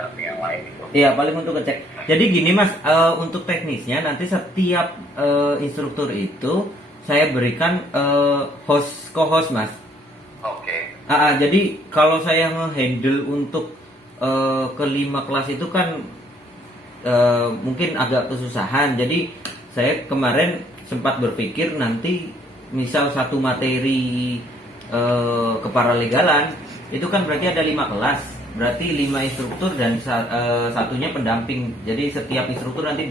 pendamping yang lain itu. Iya, paling untuk ngecek. Jadi gini Mas, untuk teknisnya nanti setiap instruktur itu saya berikan co-host Mas. Oke. Jadi kalau saya nge-handle untuk kelima kelas itu kan mungkin agak kesusahan. Jadi saya kemarin sempat berpikir nanti misal satu materi keparalegalan itu kan berarti ada 5 kelas, berarti 5 instruktur dan satunya pendamping. Jadi setiap instruktur nanti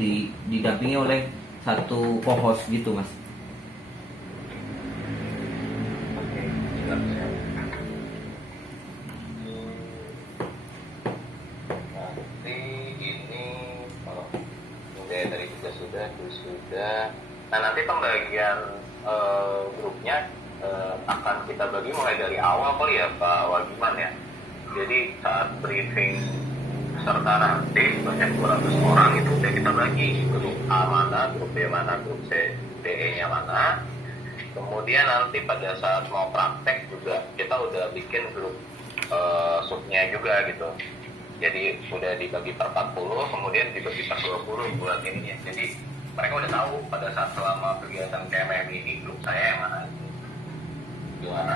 didampingi oleh satu co-host gitu Mas. Oke, siap. Nanti ini dari juga sudah, terus sudah. Nah nanti pembagian grupnya akan kita bagi mulai dari awal kali ya Pak Wagiman ya. Jadi saat briefing peserta nanti banyak 200 orang itu udah kita bagi grup A mana, grup B mana, grup C, D, E-nya mana. Kemudian nanti pada saat mau praktek juga kita udah bikin grup subnya juga gitu. Jadi udah dibagi per 40, kemudian dibagi per 20 buat ini ya. Jadi mereka udah tahu pada saat selama kegiatan KMM ini grup saya yang mana. Gimana?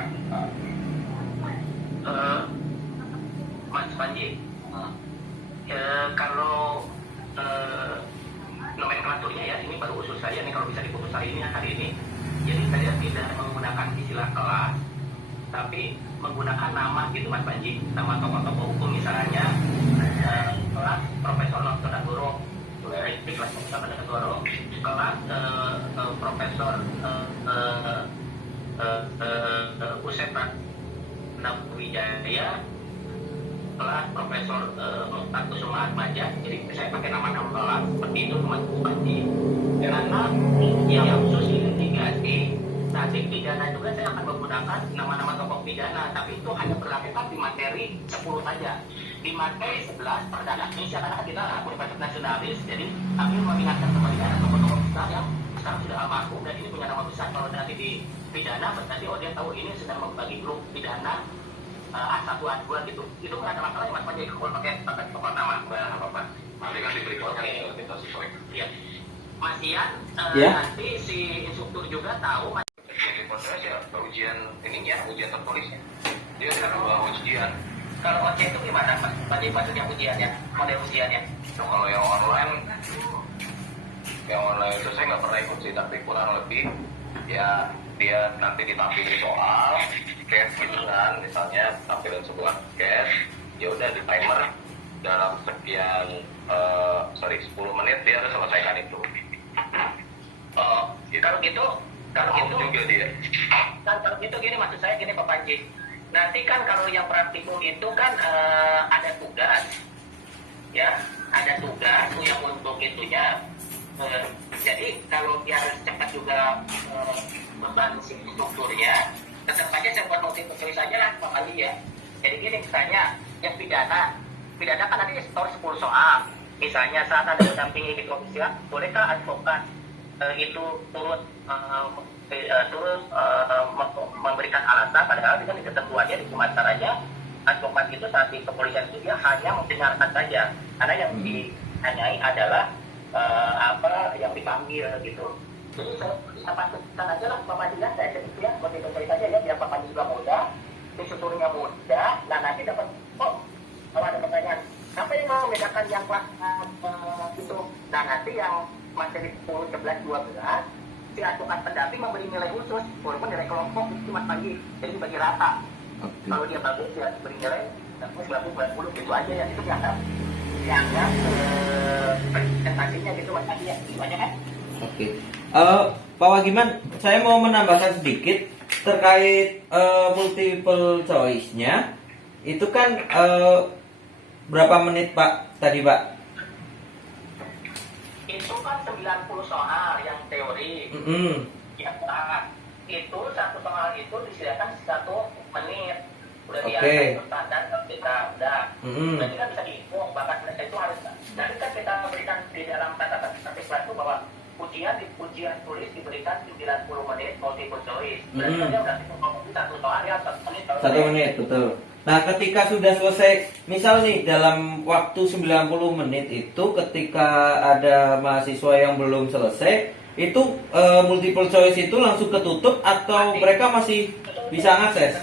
Mas Panji, kalau nomenklaturnya ya, ini baru usul saya nih kalau bisa diputus hari ini. Jadi saya tidak menggunakan istilah kelas, tapi menggunakan nama gitu Mas Panji, sama tokoh-tokoh hukum misalnya kelas Profesor Dr. Guru, kelas Profesor Dr. Guru, kelas Profesor Usep Wijaya, kelas Profesor Mukhtar Kusuma Atmaja. Jadi saya pakai nama-nama kelas seperti itu Mas Panji. Karena yang khusus investigasi nanti pidana juga saya akan menggunakan nama-nama tokoh pidana, tapi itu hanya berlakukan di materi 10 saja. Di materi 11 perdana Indonesia karena kita universitas nasionalis, jadi kami mengingatkan kembali ada tokoh-tokoh besar yang sekarang sudah almarhum dan ini punya nama besar. Kalau nanti di pidana berarti dia tahu ini sedang membagi grup pidana A1, A2 gitu. Itu nggak ada masalah ya Mas Panji kalau pakai tokoh nama, nggak apa-apa. Nanti kan diberitahukan kita sesuai. Iya. Mas Ian, nanti si instruktur juga tahu. Jadi proses ya ujian ininya, ujian tertulisnya. Dia ada 2 ujian. Kalau OC itu gimana Mas Panji maksudnya ujiannya, model ujiannya? So, kalau yang online itu saya nggak pernah ikut sih, tapi kurang lebih ya dia nanti ditampilin soal case gitu kan, misalnya tampilan sebuah case, ya udah di timer dalam sekian 10 menit dia harus selesaikan itu. Kalau gitu juga dia. Kalau gitu gini maksud saya gini Pak Panji. Nanti kan kalau yang praktikum itu kan ada tugas, ya ada tugas yang untuk itunya. Jadi kalau biar cepat juga beban si strukturnya, tetap aja saya buat notif tertulis aja lah Pak Panji ya. Jadi gini misalnya yang pidana kan nanti store 10 soal. Misalnya saat ada mendampingi di komisi, bolehkah advokat itu turut memberikan alasan, padahal dengan ketentuannya di caranya advokat itu saat di kepolisian itu dia hanya mendengarkan saja, karena yang ditanyai adalah apa yang dipanggil gitu. Jadi saya pastikan aja lah Bapak Dilan, saya sedikit ya, buat dicari saja ya, biar Bapak juga mudah, instrukturnya mudah, nah nanti dapat, kalau ada pertanyaan, apa yang mau membedakan yang kelas itu, nah nanti yang materi 10, 11, 12, si advokat pendamping memberi nilai khusus, walaupun nilai kelompok itu cuma bagi, jadi dibagi rata. Okay. Kalau dia bagus, dia beri nilai 90 gitu aja ya, itu dianggap presentasinya gitu Mas Adi ya, gitu aja kan? Oke. Pak Wagiman, saya mau menambahkan sedikit terkait multiple choice-nya. Itu kan berapa menit Pak tadi Pak? Itu kan 90 soal yang teori. Ya, itu satu soal itu disediakan 1 menit. Udah diangkat itu standar kita udah. Berarti kan bisa dihitung, bahkan mereka itu harus. Nanti kan kita memberikan di dalam catatan statistik itu bahwa ujian tulis diberikan 90 menit multiple choice. Berarti dia udah satu soal ya 1 menit. 1 menit betul. Nah, ketika sudah selesai, misal nih dalam waktu 90 menit itu ketika ada mahasiswa yang belum selesai, itu multiple choice itu langsung ketutup atau mereka masih bisa ngakses?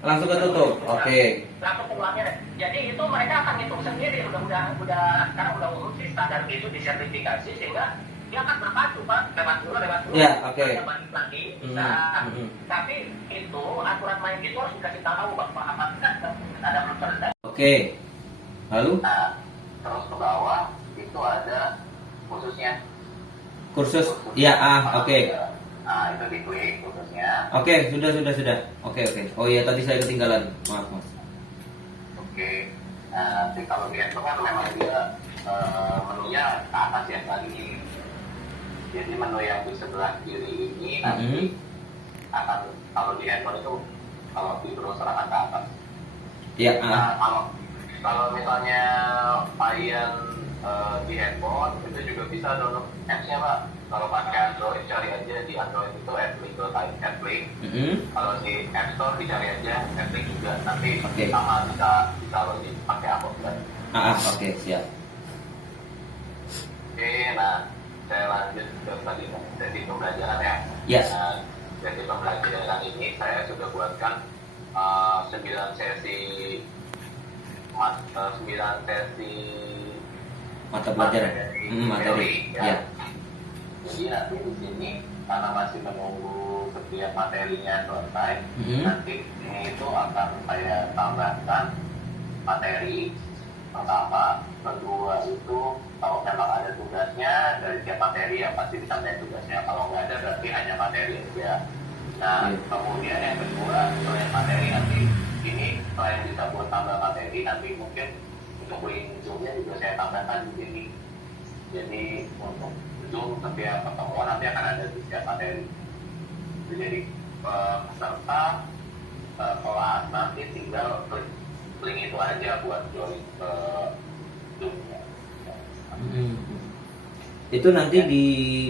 Langsung ketutup. Oke. Langsung keluarnya. Jadi itu mereka akan hitung sendiri, udah sekarang udah umum sih standar itu disertifikasi sehingga dia akan berpacu Pak, lewat dulu. Ya, oke. Balik lagi bisa. Tapi itu aturan main itu harus dikasih tahu Bapak apakah ada belum selesai. Oke. Lalu Nah, terus ke bawah itu ada khususnya. kursus ya oke. Nah, itu diklik khususnya. Oke, sudah. Oke. Oh iya, tadi saya ketinggalan. Maaf, Mas. Oke. Nah, nanti kalau di handphone kan memang dia menunya ke atas ya kali ini. Jadi menu yang di sebelah kiri ini nanti akan, kalau di handphone itu kalau di browser akan ke atas. Ya. Nah, kalau misalnya klien di handphone itu juga bisa download apps-nya Pak. Kalau pakai Android cari aja di Android itu AppLink. Kalau di App Store dicari aja AppLink juga. Nanti sama bisa login pakai akun kan. Oke, siap. Oke, nah saya lanjut ke tadi sesi pembelajaran ya. Yes. Nah, sesi pembelajaran ini saya sudah buatkan 9 sesi Mata pelajaran. Materi. Ya. Jadi nanti di sini karena masih menunggu setiap materinya selesai, nanti ini itu akan saya tambahkan materi pertama, kedua itu kalau memang ada tugasnya dari tiap materi yang pasti disampaikan tugasnya, kalau nggak ada berarti hanya materi aja. Nah, kemudian yang kedua selain materi nanti ini selain bisa buat tambah materi, nanti mungkin untuk link Zoom-nya juga saya tambahkan di sini. Jadi untuk Zoom setiap pertemuan nanti akan ada di setiap materi. Jadi peserta kelas nanti tinggal klik link itu aja buat join ke Zoom-nya. Itu nanti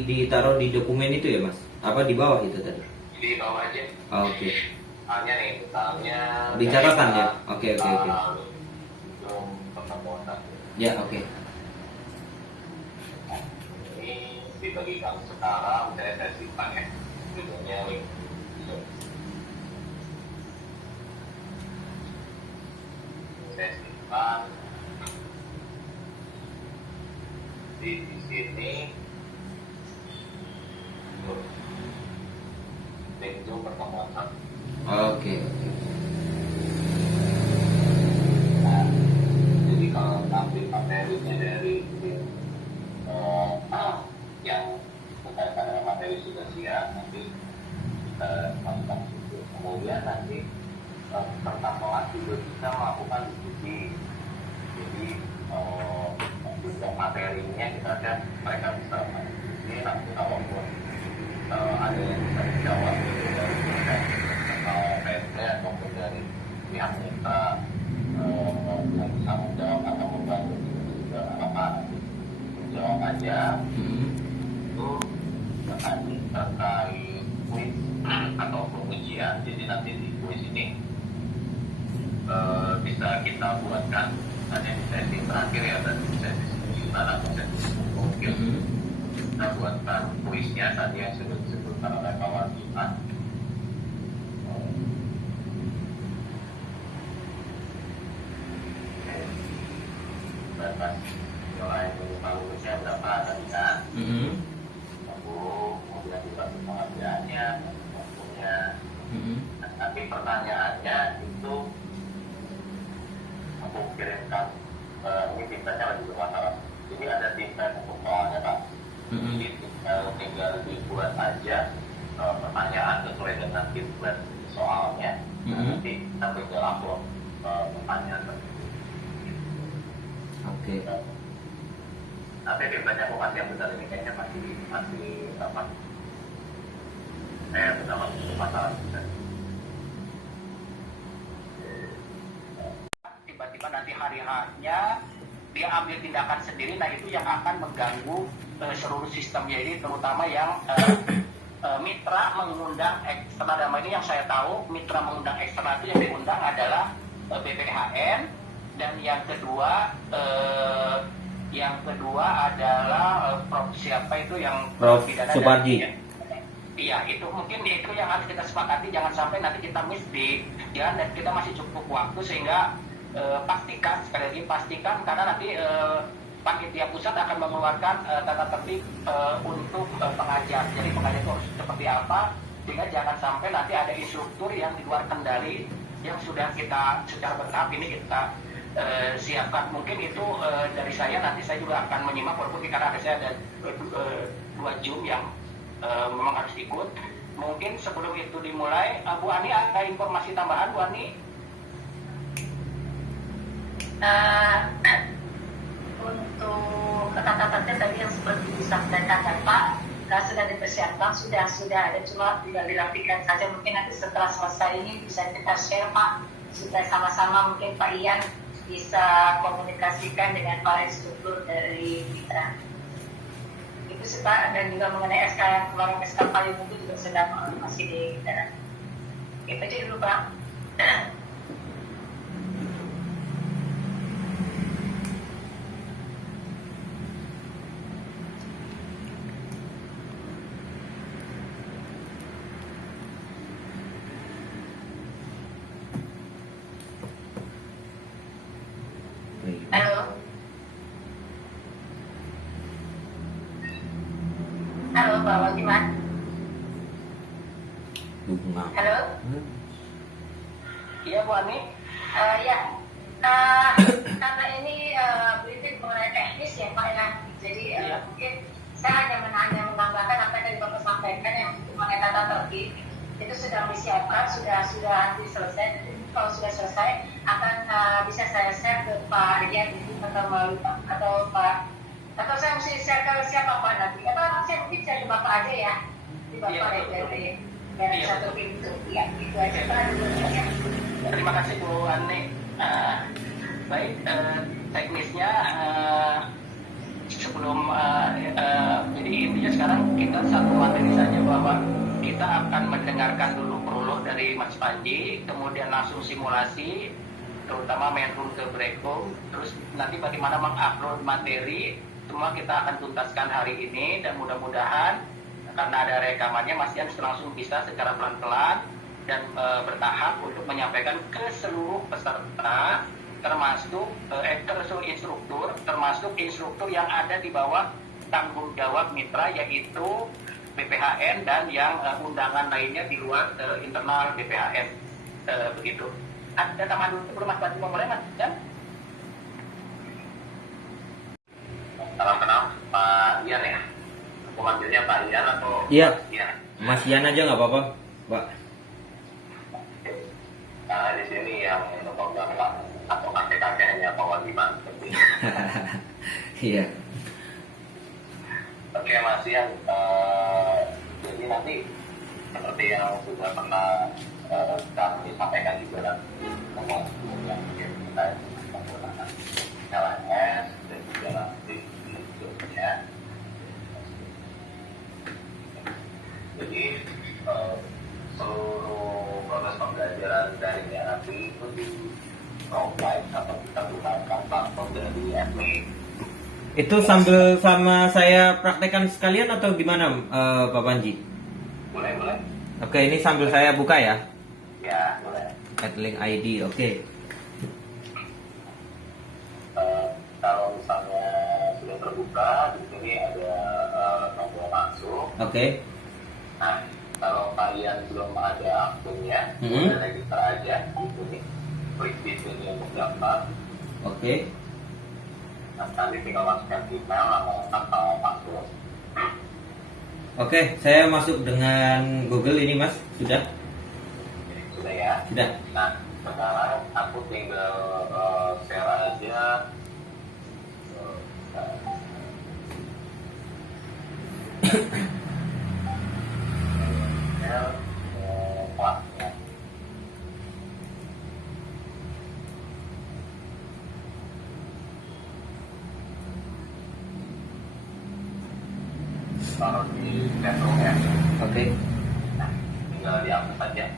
ditaruh di dokumen itu ya Mas? Apa di bawah itu tadi? Di bawah aja. Oke. Misalnya nih, Di catatan ya? Oke. Zoom pertemuan nanti. Ya, oke. Ini dibagikan sekarang, saya simpan ya. Judulnya link Zoom. Saya simpan. Di sini link Zoom pertemuan satu. Oke. Nah, jadi kalau ambil materinya dari yang berkaitan dengan materi sudah siap, nanti kita masukkan situ. Kemudian nanti peserta kelas juga bisa melakukan diskusi. Jadi untuk materinya kita ada, mereka bisa diskusi. Nanti kalau ada yang bisa dijawab gitu dari PT ataupun dari pihak kita yang bisa menjawab atau membantu juga apa jawab aja. Itu nanti terkait kuis ataupun ujian. Jadi nanti di kuis ini bisa kita buatkan ada di sesi terakhir ya, dan di sesi 9 atau sesi 10 mungkin kita buatkan kuisnya tadi yang sudah disebutkan oleh kawan kita. Batas nilai lulusnya berapa tadi kan? Kemudian juga pengerjaannya, waktunya. Nanti pertanyaannya itu aku kirimkan ini tintanya lagi bermasalah. Jadi ada tinta untuk soalnya Pak. Jadi tinggal dibuat aja pertanyaan sesuai dengan template soalnya. Nanti kita tinggal upload pertanyaan tersebut. Oke. Tapi tintanya kok masih yang besar ini kayaknya masih apa? Sudah masuk masalah besar. Tiba-tiba nanti hari-harinya dia ambil tindakan sendiri, nah itu yang akan mengganggu seluruh sistemnya ini, terutama yang mitra mengundang eksternal. Dalam ini yang saya tahu, mitra mengundang eksternal itu yang diundang adalah BPHN, dan yang kedua adalah Prof siapa itu yang Prof. pidana Supardi. Iya, itu mungkin itu yang harus kita sepakati, jangan sampai nanti kita miss di jalan, dan kita masih cukup waktu sehingga pastikan, sekali lagi pastikan, karena nanti panitia pusat akan mengeluarkan tata tertib untuk pengajar. Jadi pengajar itu harus seperti apa, sehingga jangan sampai nanti ada instruktur yang di luar kendali yang sudah kita secara bertahap ini kita siapkan. Mungkin itu dari saya, nanti saya juga akan menyimak, walaupun karena saya ada 2 Zoom yang memang harus ikut. Mungkin sebelum itu dimulai, Bu Ani ada informasi tambahan, Bu Ani? Untuk tata tertib tadi yang seperti disampaikan Bapak, sudah dipersiapkan, sudah ada, cuma tidak dirapikan saja. Mungkin nanti setelah selesai ini bisa kita share Pak, supaya sama-sama mungkin Pak Ian bisa komunikasikan dengan para instruktur dari kita. Itu sih Pak, dan juga mengenai SK yang kemarin SK paling itu juga sedang masih di kita. Itu aja dulu Pak. Halo. Halo Pak Wagiman. Bunga. Halo. Iya Bu Ani? Ya. Karena ini briefing mengenai teknis ya Pak ya. Jadi mungkin saya hanya menambahkan apa yang tadi Bapak sampaikan yang mengenai tata tertib itu sedang disiapkan, sudah hampir selesai. Jadi kalau sudah selesai akan bisa saya share ke Pak Rian atau melalui Pak atau Pak, atau saya mesti share ke siapa Pak nanti? Atau saya mungkin share ke Bapak aja ya, di Bapak dari satu pintu. Ya, itu aja Pak. Terima kasih Bu Ani. Baik, teknisnya sebelum jadi intinya sekarang kita satu materi saja, bahwa kita akan mendengarkan dulu prolog dari Mas Panji, kemudian langsung simulasi, terutama main room ke break room, terus nanti bagaimana mengupload materi, semua kita akan tuntaskan hari ini, dan mudah-mudahan karena ada rekamannya Mas Ian langsung bisa secara pelan-pelan dan bertahap untuk menyampaikan ke seluruh peserta, termasuk instruktur yang ada di bawah tanggung jawab mitra, yaitu BPHN dan yang undangan lainnya di luar internal BPHN, begitu. Ada tambahan dulu Mas Panji mau mulai Mas Ian? Salam kenal Pak Ian ya. Aku manggilnya Pak Ian atau Iya. Mas Ian? Mas Ian aja nggak apa-apa, Pak. Nah di sini yang memegang atau kakek-kakeknya Pak Wagiman. Iya. Oke Mas Ian, jadi nanti seperti yang sudah pernah kami sampaikan juga dan yang kita menggunakan LMS dan juga nanti videonya. Jadi seluruh proses pembelajaran daringnya nanti itu di offline atau kita gunakan platform dari FMI. Itu sambil sama saya praktekkan sekalian atau gimana, Pak Panji? Boleh. Oke, ini sambil saya buka ya. Ya, boleh. Link ID, oke. Kalau misalnya sudah terbuka, di sini ada tombol masuk. Oke. Nah, kalau kalian belum ada akunnya, boleh register aja di sini. Klik di sini untuk daftar. Oke. Nah, nanti tinggal masukkan email atau password. Oke, saya masuk dengan Google ini, Mas. Sudah? Sudah ya? Sudah. Nah, sekarang aku tinggal share aja. Kelasnya. Taruh di chatroom ya. Oke. Nah, tinggal diambil saja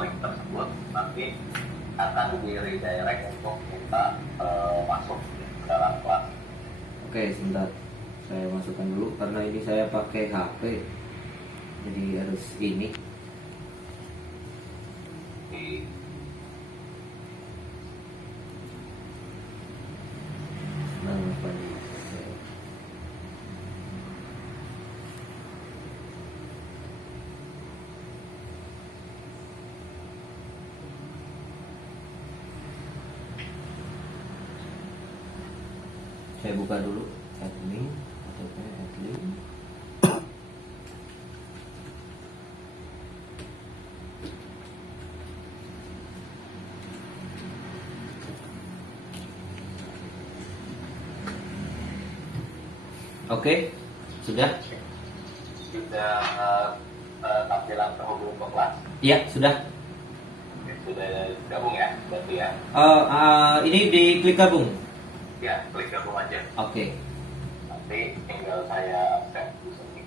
link tersebut, nanti akan di redirect untuk kita masuk ke dalam kelas. Oke, sebentar. Saya masukkan dulu karena ini saya pakai HP. Jadi harus ini. Di Nah, apa nih? Saya buka dulu admin atau admin. Oke, sudah? sudah tampilan terhubung ke kelas. Iya, sudah. Oke, sudah gabung ya, berarti ya. Ini diklik gabung. Ya, klik gabung aja. Oke, Nanti tinggal saya set di sini.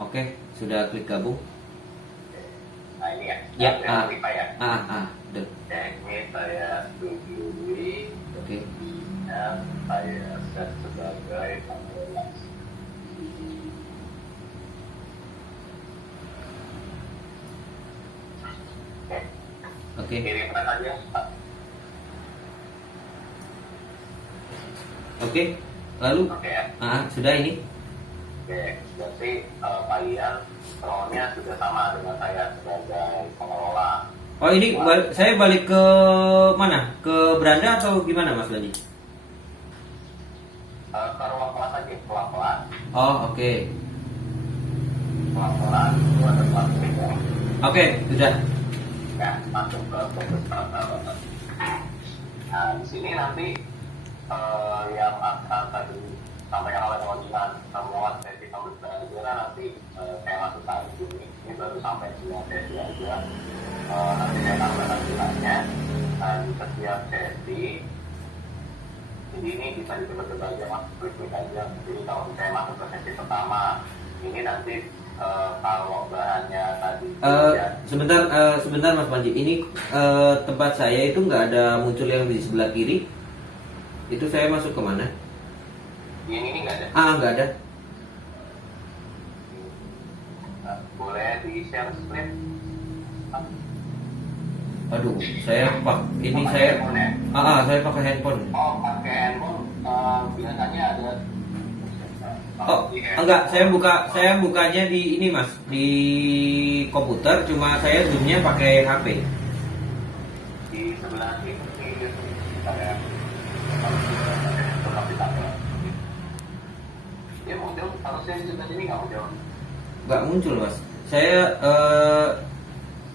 oke, sudah klik gabung. Nah ini ya. Ya, Saya klik ya. udah. Ya, ini saya setujui. Oke. Dan saya set sebagai panggilan. Oke. Oke. Kirimkan aja. Oke. Lalu Oke ya. sudah ini. Oke, berarti kalian role-nya sudah sama dengan saya sebagai pengelola. Oh, ini saya balik ke mana? Ke beranda atau gimana, Mas Bandi? Ke ruang kelas aja, pelan-pelan. Oh, oke. Pelan-pelan, itu ada kelas beda. Oke, sudah. Ya, masuk ke fokus pertama. Nah, di sini nanti yang akan tadi sampaikan oleh teman-teman lewat sesi pembelajaran nanti saya masuk saat ini baru sampai 9 sesi aja. Nanti saya akan menjelaskannya di setiap sesi. Jadi ini bisa dicoba-coba aja, mas, klik aja. Jadi kalau saya masuk ke sesi pertama, ini nanti kalau bahannya tadi Sebentar Mas Panji, ini tempat saya itu nggak ada muncul yang di sebelah kiri. Itu saya masuk ke mana? ini nggak ada. Nggak ada. Boleh di share screen. Aduh, saya ini Pakai saya handphone ya? saya pakai handphone. Oh, pakai handphone biasanya ada. Oh, enggak, saya bukanya di ini, Mas, di komputer, cuma saya zoomnya pakai HP. Di sebelah sini saya dia muncul, harusnya di sebelah sini nggak muncul. Nggak muncul, Mas. Saya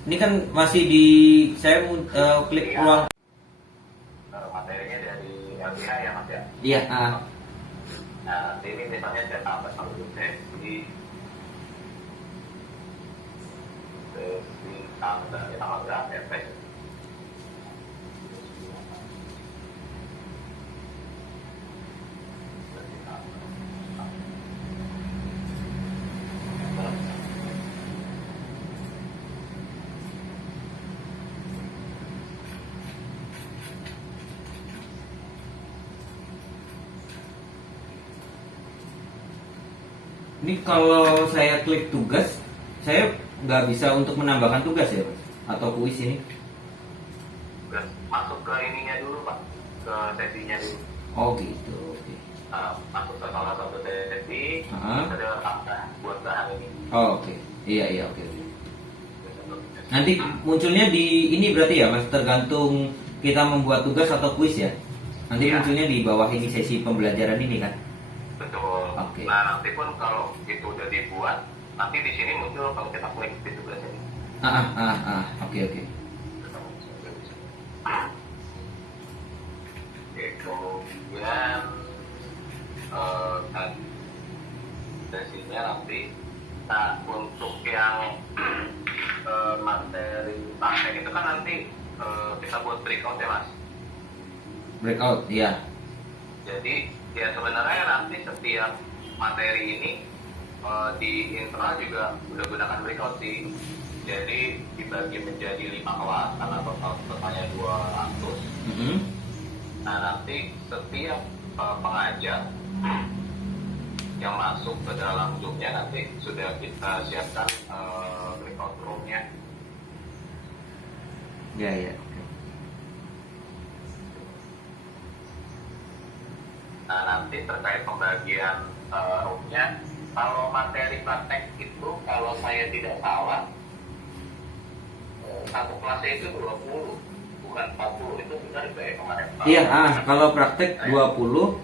ini kan masih di saya klik ruang. Materinya dari LBH ya, mas ya. Iya. Nah, nanti ini misalnya saya tambah satu sesi tanggal berapa ya, Pak? Ini kalau saya klik tugas, saya nggak bisa untuk menambahkan tugas ya, Mas? Atau kuis ini? Masuk ke ininya dulu, Pak, ke sesinya dulu. Oh gitu. Oke. Masuk ke salah satu sesi, ada tambah buat bahan ini. Oh, oke. Iya, oke. Nanti munculnya di ini berarti ya, Mas, tergantung kita membuat tugas atau kuis ya. Nanti munculnya di bawah ini sesi pembelajaran ini kan. Betul. Oke. Nah, nanti pun kalau itu udah dibuat, nanti di sini muncul kalau kita klik di tugas ini. Oke. Oke, kemudian sesinya nanti. Nah, untuk yang materi praktek itu kan nanti kita buat breakout ya, Mas. Breakout, iya. Jadi ya sebenarnya nanti setiap materi ini di internal juga udah gunakan breakout sih. Jadi dibagi menjadi 5 kelas karena totalnya 200. Nah nanti setiap pengajar yang masuk ke dalam Zoom-nya nanti sudah kita siapkan breakout room-nya. Ya ya. Nah nanti terkait pembagian room-nya, kalau materi praktek itu kalau saya tidak salah satu kelasnya itu 20 bukan 40, itu benar ya kemarin? Iya, kalau praktek 20,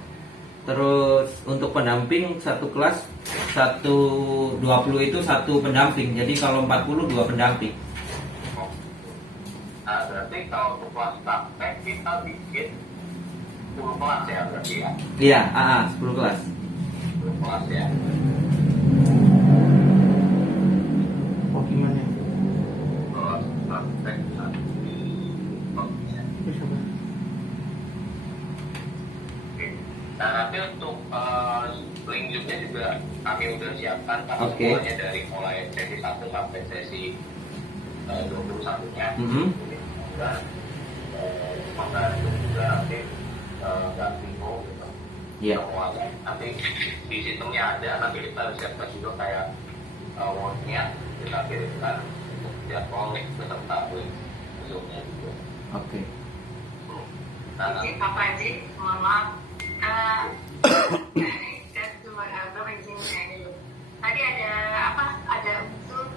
terus untuk pendamping satu kelas 20 itu satu pendamping. Jadi kalau 40 dua pendamping. Nah berarti kalau untuk kelas praktek kita bikin 10 kelas ya berarti ya? Iya, 10 kelas. 10 kelas ya. Oh gimana? Kelas praktek nanti. Bisa Pak. Oke. Nah nanti untuk link Zoom-nya juga kami udah siapkan karena Oke. semuanya dari mulai sesi 1 sampai sesi 21-nya. Dan membantu juga nanti nggak bingung gitu. Iya. Semuanya nanti di sistemnya ada, nanti kita siapkan juga kayak Word-nya kita kirimkan untuk jadwal link beserta link Zoom-nya juga. Oke. Nah, Jadi Pak Panji, mohon maaf. Saya cuma izin ini dulu. Tadi ada apa? Ada untuk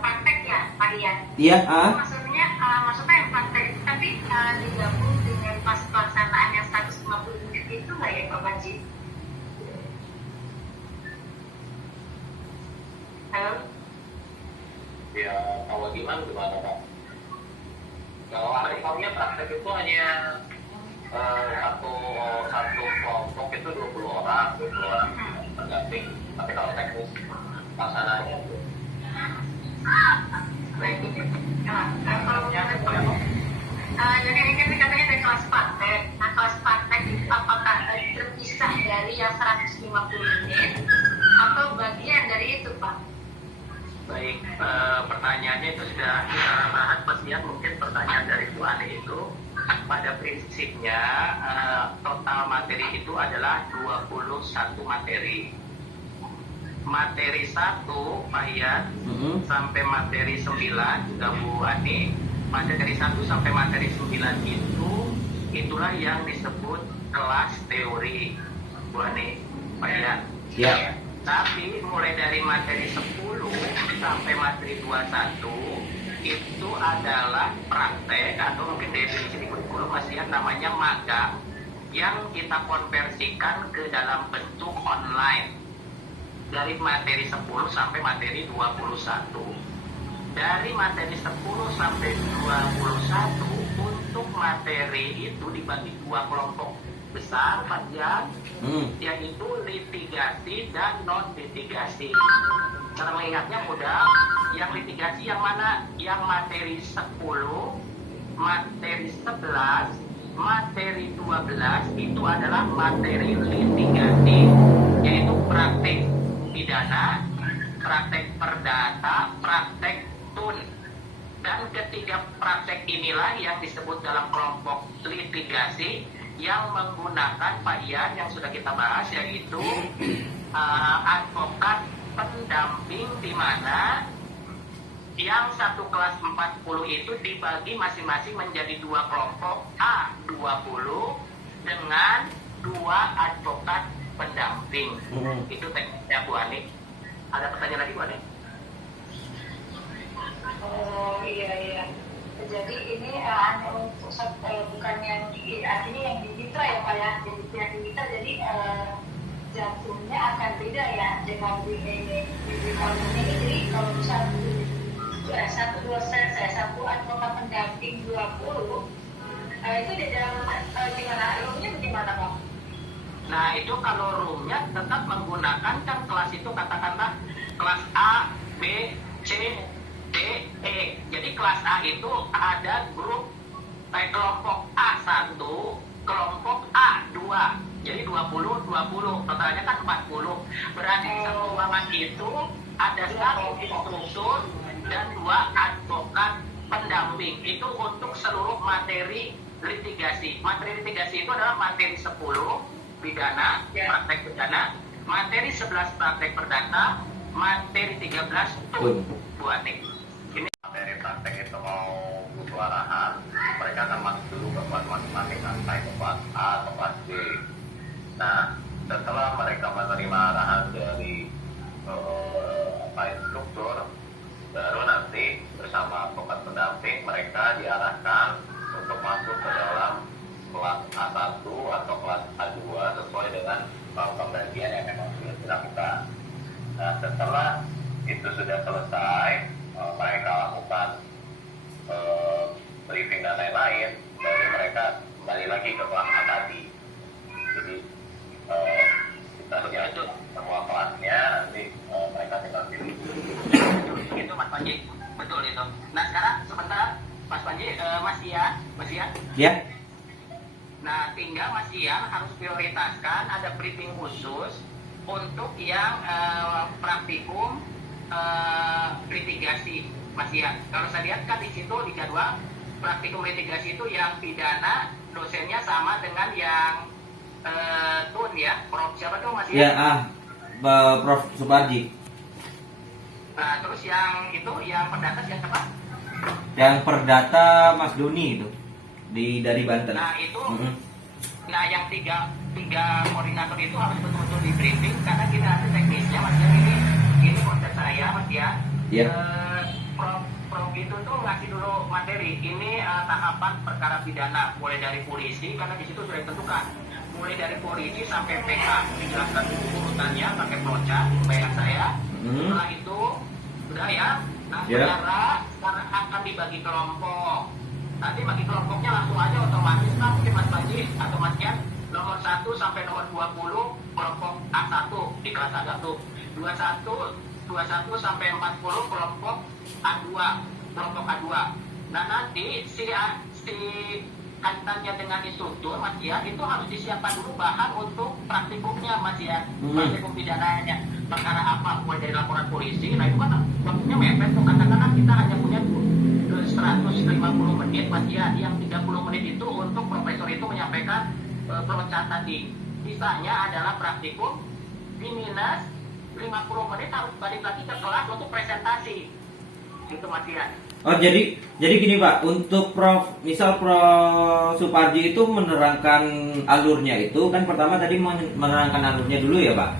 praktek ya, Pak Rian? Iya, Maksudnya yang praktek itu tapi digabung dengan pas pelaksanaan yang 150 menit itu nggak ya Pak Panji? Halo? ya kalau gimana Pak? Kalau hari-harinya praktek itu hanya satu kelompok itu 20 orang pendamping. Tapi kalau teknis pelaksananya Baik. Kalau jadi ini kan katanya ada kelas praktek. Nah kelas praktek itu apakah terpisah dari yang 150 menit atau bagian dari itu Pak? Baik, pertanyaannya itu sudah kita bahas pastinya. Mungkin pertanyaan dari Bu Ani itu pada prinsipnya total materi itu adalah 21 materi. Materi 1 Pak Ian sampai materi 9 juga Bu Ani, materi 1 sampai materi 9 itulah yang disebut kelas teori Bu Ani, Pak Ian. Ya. Tapi mulai dari materi 10 sampai materi 21 itu adalah praktek atau mungkin definisi di kurikulum masih namanya magang yang kita konversikan ke dalam bentuk online dari materi 10 sampai materi 21. Dari materi 10 sampai 21 untuk materi itu dibagi 2 kelompok besar panjang, yaitu litigasi dan non litigasi. Cara mengingatnya mudah. Yang litigasi yang mana? Yang materi 10, materi 11, materi 12 itu adalah materi litigasi, yaitu praktek pidana, praktek perdata, praktek tun. Dan ketiga praktek inilah yang disebut dalam kelompok litigasi yang menggunakan Pak Ian yang sudah kita bahas, yaitu advokat pendamping, di mana yang satu kelas 40 itu dibagi masing-masing menjadi 2 kelompok A20 dengan 2 advokat pendamping. Itu teknisnya Bu Ani. Ada pertanyaan lagi Bu Ani? Oh iya. Jadi ini hanya untuk bukan yang artinya yang di mitra ya Pak ya. Jadi yang di mitra jadi jatuhnya akan beda ya dengan di tahun ini. Jadi kalau satu dosen saya satu advokat pendamping 20 itu di dalam gimana roomnya bagaimana Pak? Nah itu kalau roomnya tetap menggunakan kan kelas itu katakanlah kelas A, B, C, D, E. Jadi kelas A itu ada grup kelompok A1, kelompok A2. Jadi 20, totalnya kan 40. Berarti satu ruangan itu ada satu instruktur dan 2 advokat pendamping. Itu untuk seluruh materi litigasi. Materi litigasi itu adalah materi 10 pidana, praktek pidana, materi 11 praktek perdata, materi 13 untuk buat ini. Materi praktek itu mau butuh arahan, mereka akan masuk dulu ke kelas masing-masing, entah itu kelas A atau kelas B. Nah, setelah mereka menerima arahan dari instruktur, baru nanti bersama advokat pendamping mereka diarahkan untuk masuk ke dalam kelas A1 atau kelas A2 sesuai dengan pembagian yang memang sudah dilakukan. Nah, setelah itu sudah selesai, mereka lakukan briefing dan lain-lain, baru mereka kembali lagi ke kelas A tadi. Jadi kita lihat semua kelasnya, nanti mereka tinggal pilih. Itu Mas Panji, betul itu. Nah sekarang sebentar Mas Panji, Mas Ian. Ya. Nah tinggal Mas Ian harus prioritaskan ada briefing khusus untuk yang praktikum litigasi, Mas Ian. Kalau saya lihat kan di situ di jadwal praktikum litigasi itu yang pidana dosennya sama dengan yang Tun ya, Prof siapa tuh Mas Ian? Ya, Prof Suparji. Nah, terus yang itu yang perdata siapa? Yang perdata Mas Doni itu dari Banten. Nah itu, nah yang tiga koordinator itu harus betul-betul di briefing karena kita nanti teknisnya Mas Ian ini konsep saya Mas Ian. Iya. Prof itu tuh ngasih dulu materi. Ini tahapan perkara pidana mulai dari polisi karena di situ sudah ditentukan. Mulai dari polisi sampai PK dijelaskan urutannya pakai flowchart bayang saya. Setelah itu sudah ya. Nah, saudara sekarang akan dibagi kelompok. Nanti bagi kelompoknya langsung aja otomatis kan mungkin Mas Panji atau Mas Yan nomor 1 sampai nomor 20 kelompok A1 di kelas A1, 21 sampai 40 kelompok A2, kelompok A2. Nah nanti si kaitannya dengan instruktur Mas Yan itu harus disiapkan dulu bahan untuk praktikumnya Mas Yan, praktikum pidananya perkara apa mulai dari laporan polisi. Nah itu kan waktunya mepet tuh, katakanlah kita hanya punya 150 menit Mas Yan, yang 30 menit itu untuk profesor itu menyampaikan flowchart tadi. Sisanya adalah praktikum minus 50 menit harus balik lagi ke kelas untuk presentasi. Itu Mas Yan. Oh jadi gini Pak, untuk misal Prof Suparji itu menerangkan alurnya itu kan pertama tadi menerangkan alurnya dulu ya Pak.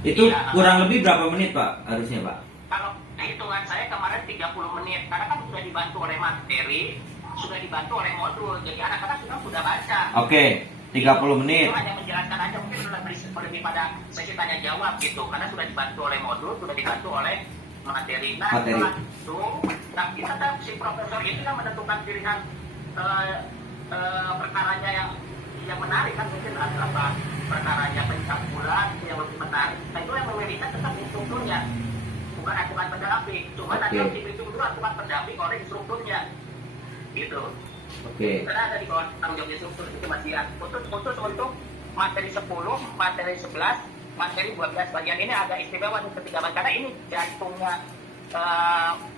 Itu iya, kurang lebih berapa menit Pak harusnya Pak? Kalau hitungan saya kemarin 30 menit karena kan sudah dibantu oleh materi, sudah dibantu oleh modul, jadi anak-anak sudah baca. Oke, 30 menit. Itu hanya menjelaskan aja mungkin lebih pada sesi tanya jawab gitu karena sudah dibantu oleh modul, sudah dibantu oleh materi. Nah setelah itu, nah kita kan si profesor ini kan menentukan pilihan perkaranya yang menarik kan mungkin ada apa perkaranya pencabulan yang lebih menarik. Nah itu yang memilihkan tetap instrukturnya, bukan aturan pendamping. Cuma nanti harus dihitung dulu aturan pendamping oleh instrukturnya, gitu. Oke. Karena ada di bawah tanggung jawab instruktur itu Mas Ian. Khusus untuk materi 10, materi 11, materi 12 bagian ini agak istimewa nih ketiga karena ini jantungnya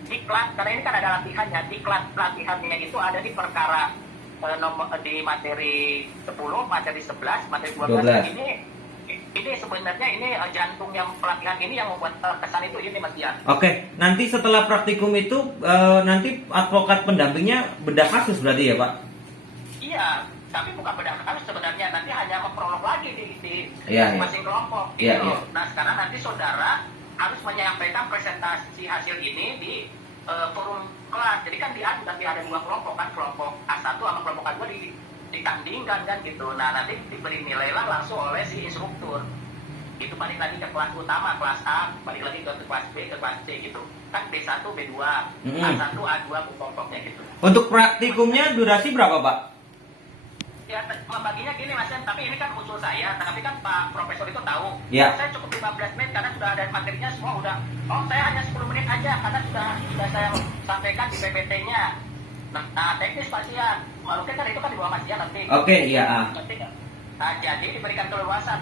diklat, karena ini kan ada latihannya. Diklat latihannya itu ada di perkara di materi 10, materi 11, materi 12. Ini sebenarnya ini jantung yang pelatihan ini yang membuat kesan itu ini Mas Ian. Oke, nanti setelah praktikum itu nanti advokat pendampingnya bedah kasus berarti ya Pak? Iya, tapi bukan bedah kasus sebenarnya, nanti hanya memprolog lagi di masing kelompok. Iya. Nah sekarang nanti saudara harus menyampaikan presentasi hasil ini di forum kelas. Jadi kan nanti ada 2 kelompok kan, kelompok A1 sama kelompok A2 ditandingkan kan gitu. Nah nanti diberi nilai lah langsung oleh si instruktur. Itu balik lagi ke kelas utama, kelas A, balik lagi ke kelas B, ke kelas C gitu. Kan B1, B2, A1, A2 kelompoknya gitu. Untuk praktikumnya durasi berapa Pak? Ya membaginya gini Mas, tapi ini kan usul saya, tapi kan Pak Profesor itu tahu. Ya. Saya cukup 15 menit karena sudah ada materinya semua udah. Oh saya hanya 10 menit aja karena sudah saya sampaikan di PPT-nya. Nah teknis Mas Ian, mungkin kan itu kan di bawah Mas Ian nanti. Oke, iya. Nah jadi diberikan keleluasan.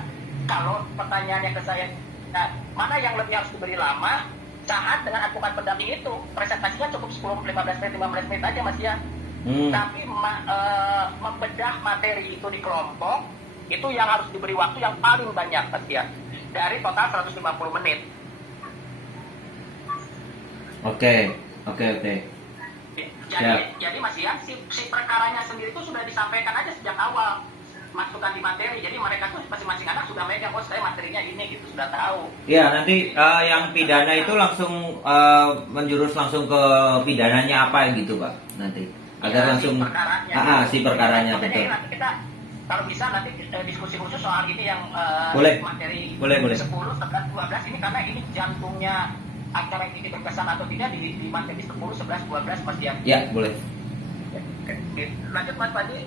Kalau pertanyaannya ke saya, nah, mana yang lebih harus diberi lama? Saat dengan advokat pendamping itu presentasinya cukup 10-15 menit, 15 menit aja Mas ya. Tapi membedah materi itu di kelompok itu yang harus diberi waktu yang paling banyak Mas ya, dari total 150 menit. Oke. Jadi Mas ya, si perkaranya sendiri itu sudah disampaikan aja sejak awal, masukkan di materi. Jadi mereka tuh masing-masing anak sudah megang, oh saya materinya ini gitu, sudah tahu. Ya, nanti yang pidana itu langsung menjurus langsung ke pidananya apa gitu Pak nanti. Agar langsung si perkaranya betul. Nanti kita kalau bisa nanti diskusi khusus soal ini yang boleh. materi boleh 10, 11, 12 ini, karena ini jantungnya acara ini berkesan atau tidak di materi 10, 11, 12 Mas ya. Ya, boleh. Lanjut Mas Padi.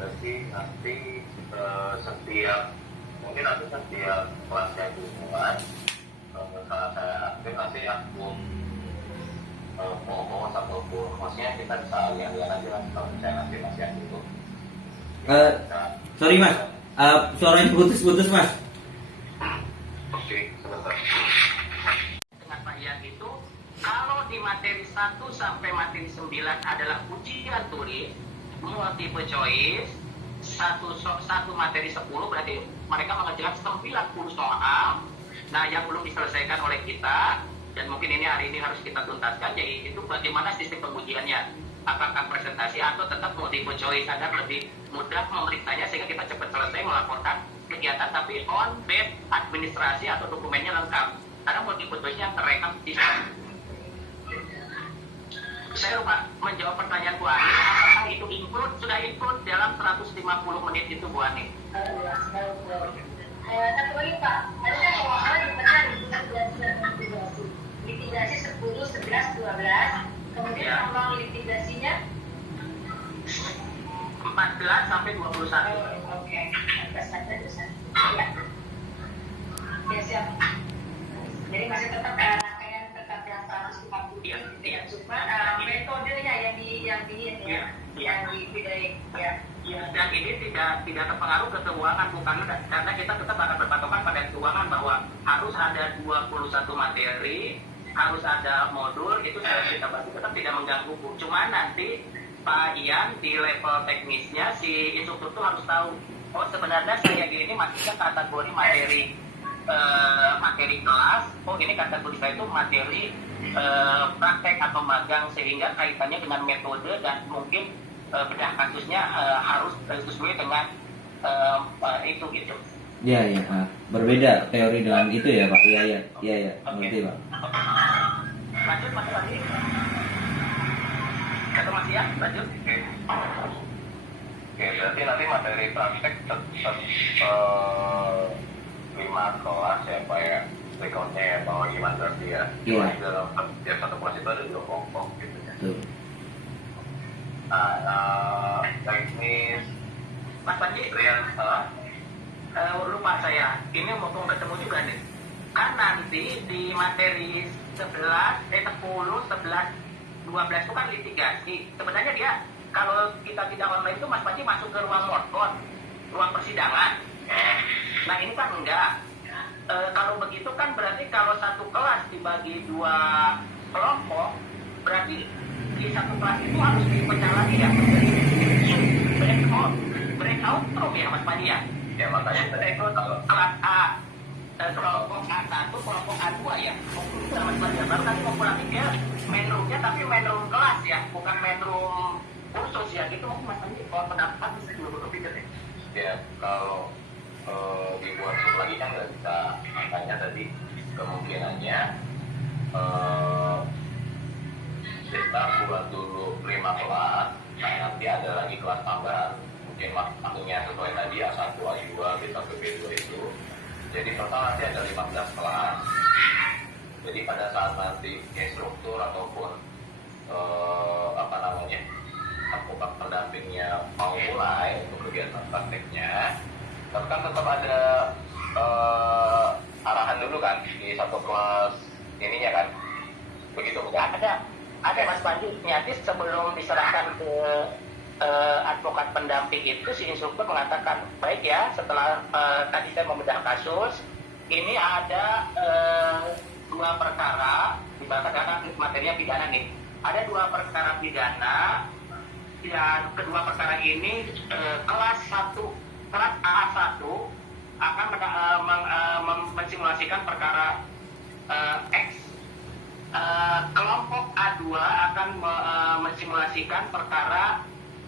Berarti nanti setiap kelasnya hubungan, misalnya saya aktif nanti akun Pomo ataupun maksudnya kita bisa lihat aja lah kalau saya nanti masih aktif itu. Sorry Mas, suaranya putus-putus Mas. Oke, sebentar. Dengan Pak Ian itu, kalau di materi 1 sampai materi 9 adalah ujian tulis, multiple choice, satu materi 10, berarti mereka mengerjakan 90 soal. Nah, yang belum diselesaikan oleh kita, dan mungkin ini hari ini harus kita tuntaskan, yaitu bagaimana sistem pengujiannya. Apakah presentasi atau tetap multiple choice, agar lebih mudah memeriksanya sehingga kita cepat selesai melaporkan kegiatan, tapi on base administrasi atau dokumennya lengkap. Karena multiple choice-nya terekam di sana. Saya lupa menjawab pertanyaan Bu Ani, apakah itu sudah include dalam 150 menit itu Bu Ani? Satu lagi Pak, ada kan kalau salah dipecah litigasi 10, 11, 12, kemudian ngomong litigasinya 14 sampai 21. Oke, 14 sampai 21. Ya siap. Jadi masih tetap rangkaian tetap yang 150. Iya. Cuma metodenya yang dipilih ya. Dan ini tidak terpengaruh ke keuangan, bukan, karena kita tetap akan berpatokan pada keuangan bahwa harus ada 21 materi, harus ada modul, itu sudah kita bagi, tetap tidak mengganggu Bu. Cuma nanti Pak Ian di level teknisnya si instruktur itu harus tahu, oh sebenarnya saya ini masukkan kategori materi kelas, oh ini kategori saya itu materi praktek atau magang, sehingga kaitannya dengan metode dan mungkin bedah kasusnya harus sesuai dengan itu gitu. Iya, berbeda teori dengan itu ya Pak. Iya, mengerti Pak. Lanjut Mas lagi. Atau masih ya? Lanjut. Oke, berarti nanti materi praktek tetap 5 kelas ya Pak ya, rekodnya ya Pak, gimana berarti ya? Iya. Dalam tiap satu kelas itu ada 2 kelompok gitu ya. Betul. Teknis Mas Panji, lupa saya, ini mumpung ketemu juga nih, kan nanti di materi 10, 11, 12 itu kan litigasi. Sebenarnya dia, kalau kita tidak online itu Mas Panji masuk ke ruang modcon, ruang persidangan. Nah ini kan enggak. Kalau begitu kan berarti kalau satu kelas dibagi 2 kelompok, berarti di satu kelas itu harus dipecah lagi ya, breakout room ya Mas Panji ya. Ya makanya Breakout kelas A, kelompok A1, kelompok A2 ya. Mas Panji baru nanti mau pulang ke main roomnya, tapi main room kelas ya, bukan main room kursus ya gitu. Mas Panji kalau pendapat bisa juga berpikir ya. Ya kalau dibuat lagi kan nggak bisa, makanya tadi kemungkinannya kita buat dulu 5 kelas, nah nanti ada lagi kelas tambahan, mungkin waktunya sesuai tadi A1, A2, B1, B2 itu. Jadi total nanti ada 15 kelas. Jadi pada saat nanti instruktur ataupun akupat pendampingnya mau mulai untuk kegiatan prakteknya, tapi kan tetap ada arahan dulu kan di satu kelas ininya kan, begitu bukan? Ada Ada Mas Panji, nanti sebelum diserahkan ke advokat pendamping itu si instruktur mengatakan, baik ya, setelah tadi saya membedah kasus, ini ada 2 perkara dibahas karena materinya pidana nih. Ada 2 perkara pidana dan kedua perkara ini kelas A1 akan mensimulasikan perkara X. Kelompok A2 akan mensimulasikan perkara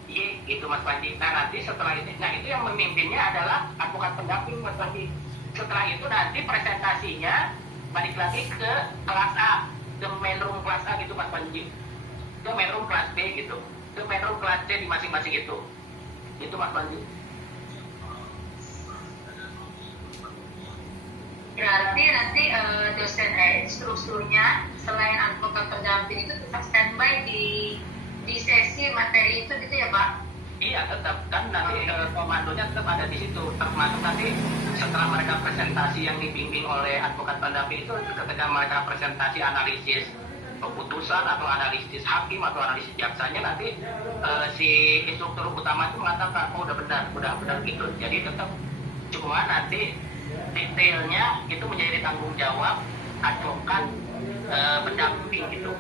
Y, gitu Mas Panji. Nah nanti setelah itu, nah itu yang memimpinnya adalah advokat pendamping Mas Panji. Setelah itu nanti presentasinya balik lagi ke kelas A, ke main room kelas A gitu Mas Panji, ke main room kelas B gitu, ke main room kelas C di masing-masing itu Mas Panji. Berarti nanti dosen instrukturnya selain advokat pendamping itu tetap standby di sesi materi itu gitu ya Pak? Iya tetap, kan nanti komandonya tetap ada di situ, termasuk nanti setelah mereka presentasi yang dibimbing oleh advokat pendamping itu, ketika mereka presentasi analisis keputusan atau analisis hakim atau analisis jaksanya, nanti si instruktur utama itu mengatakan oh udah benar gitu. Jadi tetap cuma nanti detailnya itu menjadi tanggung jawab advokat pendamping gitu.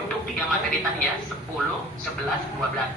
Untuk 3 materi tadi ya, 10, 11, 12.